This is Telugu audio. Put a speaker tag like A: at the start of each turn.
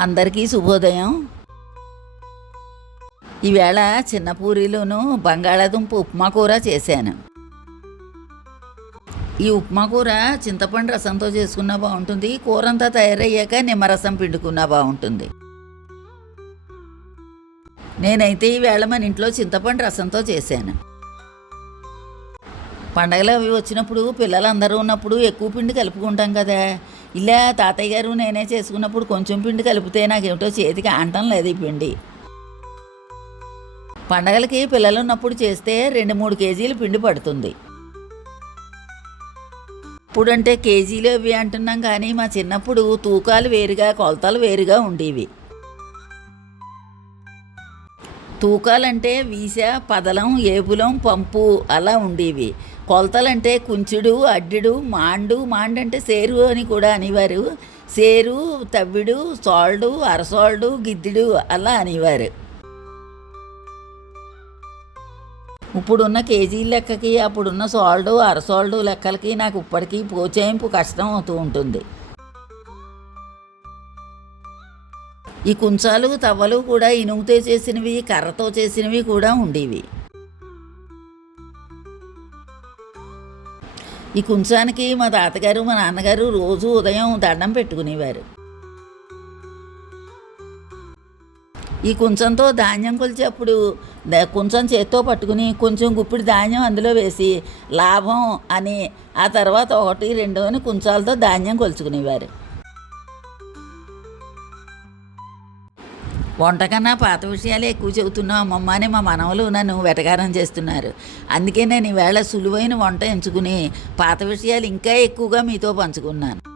A: అందరికీ శుభోదయం. ఈవేళ చిన్న పూరీలోను బంగాళాదుంప ఉప్మా కూర చేశాను. ఈ ఉప్మా కూర చింతపండు రసంతో చేసుకున్నా బాగుంటుంది. కూర అంతా తయారయ్యాక నిమ్మరసం పిండుకున్నా బాగుంటుంది. నేనైతే ఈవేళ మన ఇంట్లో చింతపండు రసంతో చేశాను. పండగలు అవి వచ్చినప్పుడు పిల్లలందరూ ఉన్నప్పుడు ఎక్కువ పిండి కలుపుకుంటాం కదా. ఇలా తాతయ్య గారు నేనే చేసుకున్నప్పుడు కొంచెం పిండి కలిపితే నాకేమిటో చేతికి అంటం లేదు ఈ పిండి. పండగలకి పిల్లలు ఉన్నప్పుడు చేస్తే రెండు మూడు కేజీలు పిండి పడుతుంది. ఇప్పుడంటే కేజీలు అవి అంటున్నాం కానీ మా చిన్నప్పుడు తూకాలు వేరుగా కొలతలు వేరుగా ఉండేవి. తూకాలంటే వీస పదలం ఏపులం పంపు అలా ఉండేవి. కొలతలంటే కుంచుడు అడ్డుడు మాండు మాండంటే సేరు అని కూడా అనేవారు. సేరు తవ్విడు సోల్డు అరసోల్డు గిద్దుడు అలా అనేవారు. ఇప్పుడున్న కేజీ లెక్కకి అప్పుడున్న సోల్డు అరసోల్డు లెక్కలకి నాకు ఇప్పటికీ పోచేయింపు కష్టం అవుతూ ఉంటుంది. ఈ కుంచాలు తవ్వలు కూడా ఇనుముతో చేసినవి కర్రతో చేసినవి కూడా ఉండేవి. ఈ కుంచానికి మా తాతగారు మా నాన్నగారు రోజు ఉదయం దండం పెట్టుకునేవారు. ఈ కుంచంతో ధాన్యం కొలిచేప్పుడు కుంచం చేత్తో పట్టుకుని కొంచెం గుప్పిడి ధాన్యం అందులో వేసి లాభం అని ఆ తర్వాత ఒకటి రెండు అని కుంచాలతో ధాన్యం కొలుచుకునేవారు. వంట కన్నా పాత విషయాలే ఎక్కువ చెబుతున్నావు. అమ్మమ్మ అని మా మనవలు నన్ను వెటకారం చేస్తున్నారు. అందుకే నేను ఈవేళ సులువైన వంట ఎంచుకుని పాత విషయాలు ఇంకా ఎక్కువగా మీతో పంచుకున్నాను.